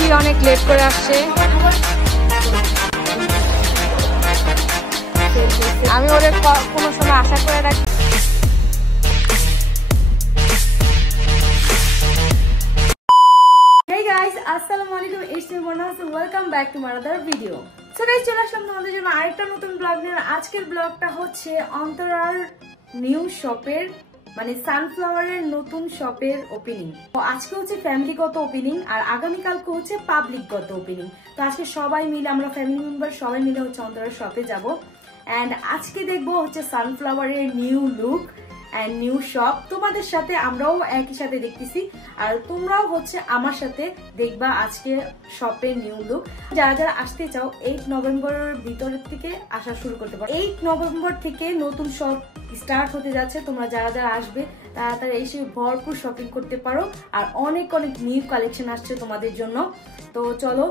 দেখি অনেক লেট করে আসছে। আমি ওদের কোনো সময় আশা করে রাখি। Hey guys, আসসালামু আলাইকুম, it's me Mona, so welcome back to my other video. So guys, চলে আসলাম তোমাদের জন্য আরেকটা নতুন ব্লগ নিয়ে। আজকের ব্লগটা হচ্ছে অন্তরার নিউ শপের মানে সানফ্লাওয়ারের নতুন শপের ওপেনিং। তো আজকে হচ্ছে ফ্যামিলিগত ওপেনিং আর আগামীকালকে হচ্ছে পাবলিকগত ওপেনিং। তো আজকে সবাই মিলে আমরা ফ্যামিলি মেম্বার সবাই মিলে হচ্ছে অন্তরার শপে যাব এন্ড আজকে দেখবো হচ্ছে সানফ্লাওয়ারের new look and new shop. তোমাদের সাথে আমরাও একই সাথে দেখতেছি আর তোমরাও হচ্ছে আমার সাথে দেখবা আজকে শপের নিউ লুক। যারা যারা আসতে চাও 8 নভেম্বরের ভিতরের থেকে আসা শুরু করতে পারো। 8 নভেম্বর থেকে নতুন শপ স্টার্ট হতে যাচ্ছে। তোমরা যারা যারা আসবে তাড়াতাড়ি এসে ভরপুর শপিং করতে পারো আর অনেক অনেক নিউ কালেকশন আসছে তোমাদের জন্য। তো চলো,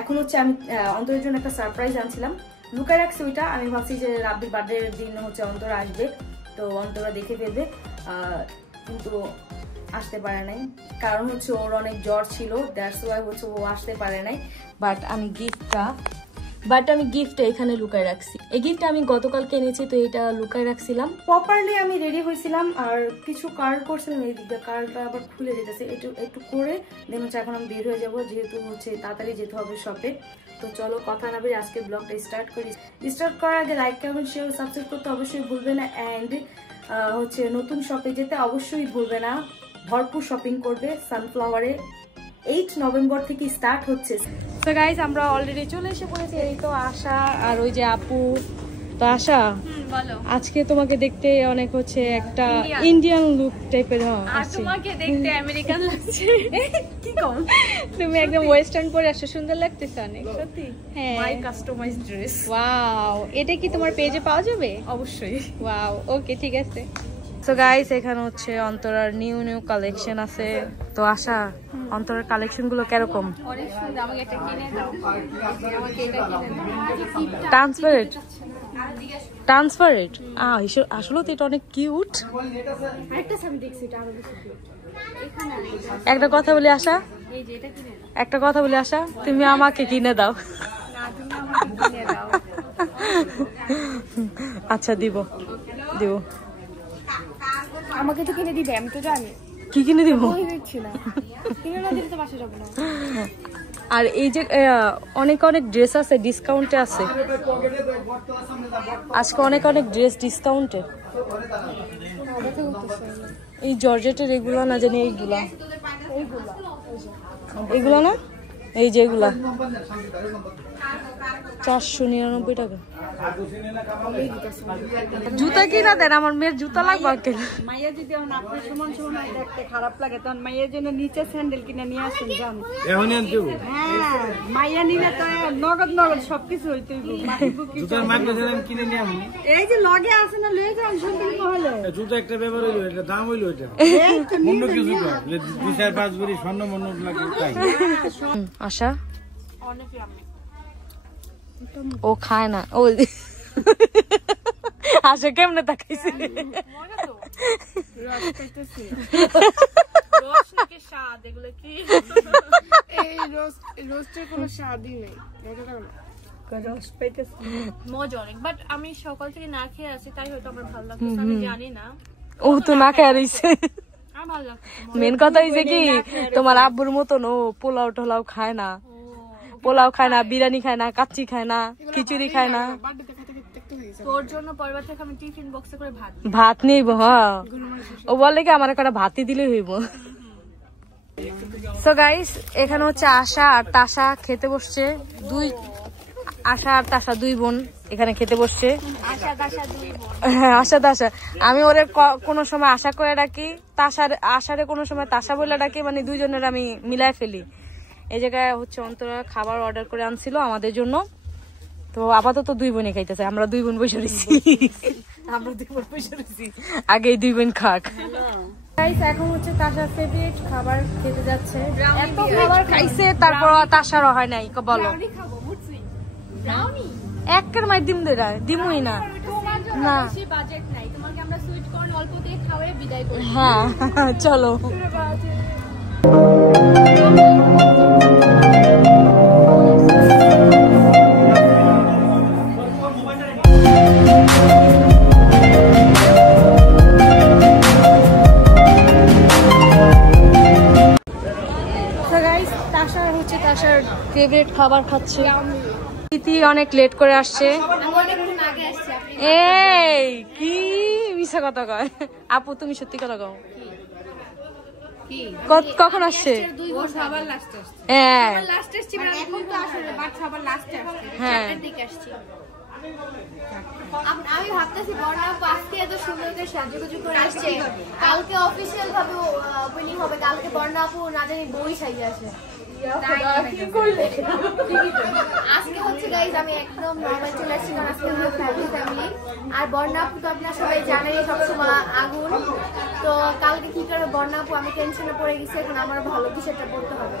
এখন হচ্ছে আমি অন্তরের জন্য একটা সারপ্রাইজ আনছিলাম, লুকায় রাখছি ওইটা। আমি ভাবছি যে রাব্বির বার্থডে দিন হচ্ছে অন্তরা আসবে, তো অন্তরা দেখে ফেলবে, কিন্তু আসতে পারে নাই কারণ হচ্ছে ওর অনেক জ্বর ছিল, দ্যাটস ওয়াই হচ্ছে ও আসতে পারে নাই। বাট আমি গিফটটা এখানে লুকায় রাখছি। এই গিফটটা আমি গতকালকে এনেছি, তো এটা লুকায় রাখছিলাম। প্রপারলি আমি রেডি হয়েছিলাম আর কিছু কার্ড করছিলাম, এই দিকটা কার্ডটা আবার খুলে যেতেছে, একটু করে দেন হচ্ছে এখন আমি বের হয়ে যাবো, যেহেতু হচ্ছে তাড়াতাড়ি যেতে হবে শপে। তো চলো কথা না বেরিয়ে আজকে ব্লগটা স্টার্ট করি। স্টার্ট করার আগে লাইক কমেন্ট শেয়ার সাবস্ক্রাইব করতে অবশ্যই ভুলবে না এন্ড হচ্ছে নতুন শপে যেতে অবশ্যই ভুলবে না। ভরপুর শপিং করবে সানফ্লাওয়ারে। 8 নভেম্বর থেকে স্টার্ট হচ্ছে। তো গাইস আমরা অলরেডি চলে এসে পড়েছি। এই তো আশা আর ওই যে আপু। তো আশা বলো, আজকে তোমাকে দেখতে অনেক হচ্ছে একটা ইন্ডিয়ান লুক টাইপের। আর তোমাকে দেখতে আমেরিকান লাগছে। কি কম, তুমি একদম ওয়েস্টার্ন পরে আসছো, সুন্দর লাগতেছে অনেক সত্যি। হ্যাঁ, মাই কাস্টমাইজড ড্রেস। ওয়াও, এটা কি তোমার পেজে পাওয়া যাবে? অবশ্যই। ওয়াও, ওকে ঠিক আছে। সো গাইস এখানে হচ্ছে অন্তরার নিউ কালেকশন আছে। তো আশা, অন্তরার কালেকশন গুলো কিরকম? অনেক সুন্দর, আমাকে একটা কিনে দাও। আমাকে এটা কিনে দাও। ট্রান্সপারেন্ট আসলে তো এটা অনেক কিউট। আরেকটা সামনে দেখছি, এটা আরো বেশি কিউট। এখানে একটা কথা বলি আশা, এই যে এটা কিনে দাও। একটা কথা বলি আশা, তুমি আমাকে কিনে দাও। না, তুমি আমাকে কিনে দাও। আচ্ছা দিব। আমাকে তো কিনে দিবে, আমি তো জানি। কি কিনে দিব? ওই দেখছি না, কিনে না দিলে তো বাসা যাব না। আর এই যে অনেক ড্রেস আছে ডিসকাউন্টে আছে আজকে, অনেক ড্রেস ডিসকাউন্টে। এই জর্জেটের এগুলো না জানি, এইগুলা না, এই যে এগুলা 499 টাকা। জুতা কিনা দেন, আমার মেয়ের জুতা লাগবে। আঙ্কেল মাইয়া যদি আপনার সমান দেখতে খারাপ লাগে তখন মাইয়ের জন্য নিচে স্যান্ডেল কিনে নিয়ে আসেন জান। হ্যাঁ, মাইয়া নিলে তো নগদ সবকিছু হইতেই। এই যে লগে আছে না, লয়ে যান শপিং মহলে। জুতা একটা ব্যাপার হইলো, এটা দাম হইলো, এটা অন্য কিছু না, 2-4-5 ভরি স্বর্ণ মন্য লাগে তাই। আশা অনেক লাগে, ও খায় না। ও আশা কেমনে তাকাইছে? রস নাকি স্বাদ, এগুলো কি? এই রোস্টের কোনো স্বাদই নেই, রস পাইতেছে মজা অনেক। বাট আমি সকাল থেকে না খেয়ে আছি, তাই হয়তো আমার ভালো লাগছে, আমি জানি না। ও তো না খেয়ে রইছে। আমার ভালো লাগছে। মেন কথা হইছে কি, তোমার আব্বুর মতন ও পোলাও টোলাও খায় না, বিরিয়ানি খায় না, কাচ্চি খায় না, খিচুড়ি খায় না। তোর জন্য পরিবার থেকে আমি টিফিন বক্সে করে ভাত নিব। হ্যাঁ, ও বলে কি আমার একটা ভাতই দিলে হইব। সো গাইস এখানে হচ্ছে আশা আর তাশা খেতে বসছে। আশা আর তাশা দুই বোন এখানে খেতে বসছে। হ্যাঁ, আশা তাশা। আমি ওরে কোনো সময় আশা করে ডাকি, আশারে কোনো সময় তাশা বলে ডাকি, মানে দুইজনের আমি মিলায় ফেলি। এই জায়গায় হচ্ছে অন্তরা খাবার অর্ডার করে আনছিল আমাদের জন্য। তো আপাতত দুই বোনই খাইতেছে, আমরা দুই বোন বসে রয়েছি। আগে দুই বোন খাক। এখন হচ্ছে তাশার ফেভারিট খাবার খেতে যাচ্ছে। এত খাবার খাইছে তারপর তাশারও হয় নাই। বলো একের মাই দিমুই না। হ্যাঁ চলো। তাশার ফেভারিট খাবার খাচ্ছে। তিথি অনেক লেট করে আসছে। এই কি মিছা কথা কয় আপু, তুমি সত্যি কথা কও। কখন আসছে? আমি ভাবতেছি বর্ণা আজকে এত সুন্দর করে সাজুগুজু করে আসছে, কালকে অফিসিয়াল ভাবে ওপেনিং হবে, কালকে বর্ণা আপু না জানি বই সাইজে আসে। আজকে হচ্ছে গাইজ আমি একদম নর্মাল চলে আসছি, কারণ আজকে আমরা ফ্যামিলি। আর বর্ণা আপু তো আপনারা সবাই জানেন সবসময় আগুন, তো কালকে কি করে বর্ণা আপু আমি টেনশনে পড়ে গেছি, এখন আমার ভালো কিছু একটা পড়তে হবে।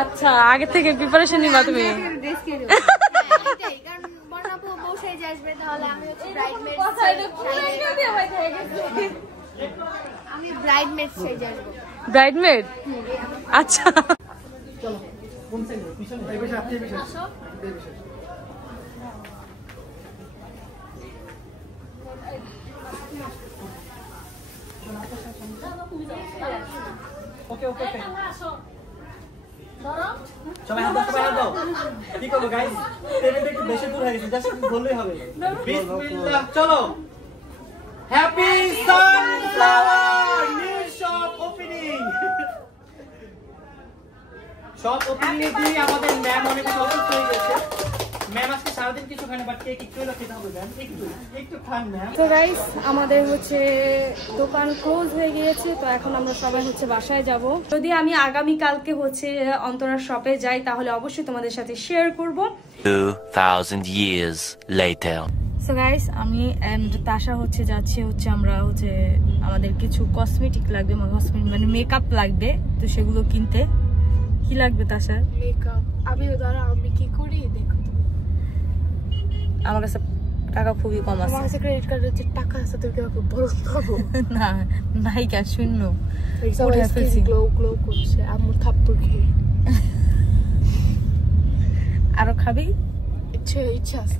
আচ্ছা, আগে থেকে প্রিপারেশন নিবা তুমি? কারণ বর্ণা আপু বউ সাইজে আসবে, তাহলে আমি হচ্ছে ব্রাইডমেড সাইজে আসবো। ব্রাইডমেড? আচ্ছা সবাই হাত দাও। কি করবো গাইস? টেবিলটা একটু বেশি দূর হয়ে গেছে, জাস্ট বললেই হবে। বিসমিল্লাহ, চলো। Happy Sunflower new shop opening. Shop opening এ দিয়ে আমাদের ম্যাম অনেক অসুস্থ হয়ে গেছে। ম্যাম আজকে সারাদিন কিছু খায় না, বাট কেক একটু হলো খেতে হবে। ম্যাম একটু খান ম্যাম। তো গাইস, আমাদের হচ্ছে দোকান ক্লোজ হয়ে গিয়েছে, তো এখন আমরা সবাই হচ্ছে বাসায় যাব। যদি আমি আগামী কালকে হচ্ছে অন্তরার শপে যাই, তাহলে অবশ্যই তোমাদের সাথে শেয়ার করব। 2000 years later. সো গাইস, আমি এন্ড তাশা হচ্ছে যাচ্ছি হচ্ছে আমরা হচ্ছে আমাদের কিছু কসমেটিক লাগবে, মানে মেকআপ লাগবে, তো সেগুলো কিনতে। কি লাগবে তাশা? মেকআপ। আমি কি করি দেখো, আমার কাছে টাকা খুবই কম আছে। আমার কাছে ক্রেডিট কার্ডে যে টাকা আছে তুমি আমাকে বড় পাবো না, নাই কা শূন্য। গ্লো গ্লো করছে আম্মু থাপ্পড় খেয়ে। আরো খাবি? ইচ্ছা আছে।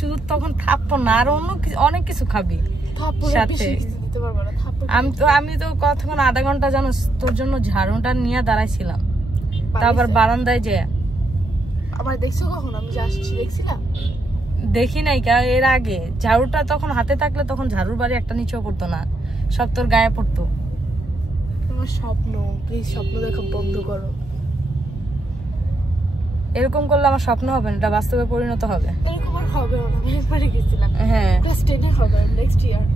শুধু তখন থাপ্পড় না, আর অন্য অনেক কিছু খাবি সাথে। আমি তো কতক্ষণ আধা ঘন্টা জানো তোর জন্য ঝাড়ুটা নিয়ে দাঁড়াইছিলাম, তারপর বারান্দায় যে। আমার দেখছো কখন আমি আসছি? দেখছিলাম? দেখি নাই কা, এর আগে ঝাড়ুটা তখন হাতে থাকলে তখন ঝাড়ুর বাড়ি একটা নিচেও পড়তো না, সব তোর গায়ে পড়তো। তোমার স্বপ্ন, প্লিজ স্বপ্ন দেখা বন্ধ করো। এরকম করলে আমার স্বপ্ন হবে না, এটা বাস্তবে পরিণত হবে। এরকম আর হবে না, আমি একবারই গেছিলাম। হ্যাঁ, ক্লাস 10 এ হবে নেক্সট ইয়ার।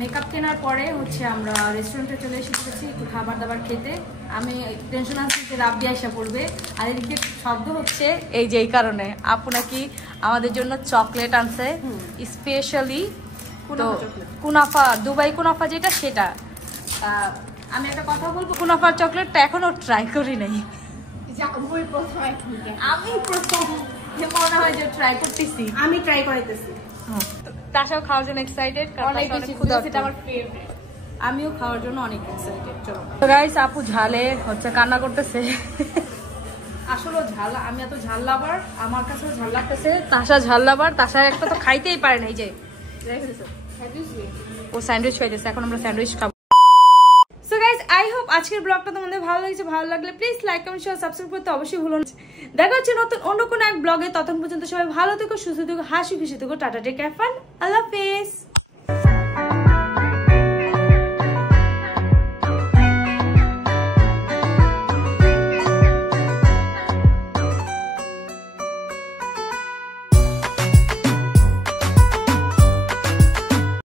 মেকআপ কেনার পরে হচ্ছে আমরা রেস্টুরেন্টে চলে এসেছি একটু খাবার দাবার খেতে। আমি টেনশন আছি যে রাব্বি আইসা পড়বে, আর এদিকে শব্দ হচ্ছে এই যে এই কারণে আপু নাকি আমাদের জন্য চকলেট আনছে স্পেশালি, তো কুনাফা, দুবাই কুনাফা যেটা সেটা। আমি একটা কথা বলবো, কুনাফার চকলেটটা এখনো ট্রাই করি নাই। আমি প্রথম মনে হয় যে ট্রাই করতেছি, আমি ট্রাই করাইতেছি। তাশাও খাওয়ার জন্য এক্সাইটেড, অনেক বেশি, সেটা আমার ফেভারিট। আমিও খাওয়ার জন্য অনেক এক্সাইটেড। চলো গাইস, আপু ঝালে হচ্ছে কান্না করতেছে। আসলে ঝাল, আমি এত ঝাল লাভার, আমার কাছেও ঝাল লাগতেছে। তাশা ঝাল লাভার, তাশা একটা তো খাইতেই পারে না। এই যে ও স্যান্ডউইচ খাইতেছে, এখন আমরা স্যান্ডউইচ খাবো। সো গাইস, আই হোপ আজকের ব্লগটা তোমাদের ভালো লেগেছে। ভালো লাগলে please like, comment, share, subscribe করতে অবশ্যই ভুলো না। দেখা হচ্ছে নতুন অন্য কোনো এক ব্লগে। ততক্ষণ পর্যন্ত সবাই ভালো থেকো, সুস্থ থেকো, হাসি খুশি থেকো। টাটা, টেক কেয়ার, ফান, আল্লাহ হাফেজ।